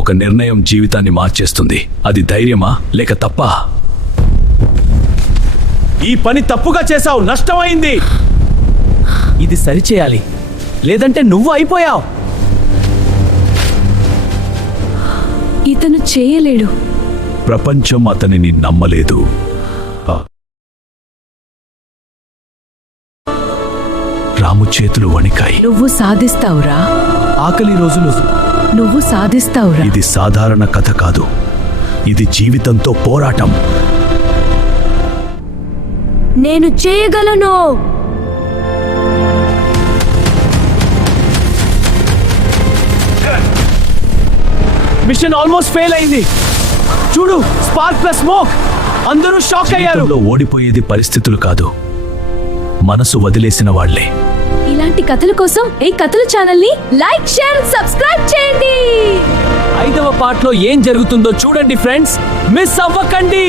ఒక నిర్ణయం జీవితాన్ని మార్చేస్తుంది. అది ధైర్యమా లేక తప్పా? ఈ పని తప్పుగా చేశావు, నష్టమైంది. ఇది సరిచేయాలి, లేదంటే నువ్వు అయిపోయావు. ఇతను చేయలేడు. ప్రపంచం అతనిని నమ్మలేదు. రాము చేతులు వణికాయి. నువ్వు సాధిస్తావురా, ఆకలి రోజులు. నువ్వు సాధిస్తావురా. ఇది సాధారణ కథ కాదు, ఇది జీవితంతో పోరాటం. నేను చేయగలను. మిషన్ ఆల్మోస్ట్ ఫెయిల్ అయింది. చూడు, స్పార్క్ ప్లస్ స్మోక్. అందరూ షాక్ అయ్యారు. జీవితంలో ఓడిపోయేది పరిస్థితులు కాదు, మనసు వదిలేసిన వాళ్లే. ఇలాంటి కథల కోసం ఈ కథల ఛానల్ ని లైక్, షేర్, సబ్స్క్రైబ్ చేయండి. 5వ పార్ట్ లో ఏం జరుగుతుందో చూడండి ఫ్రెండ్స్, మిస్ అవ్వకండి.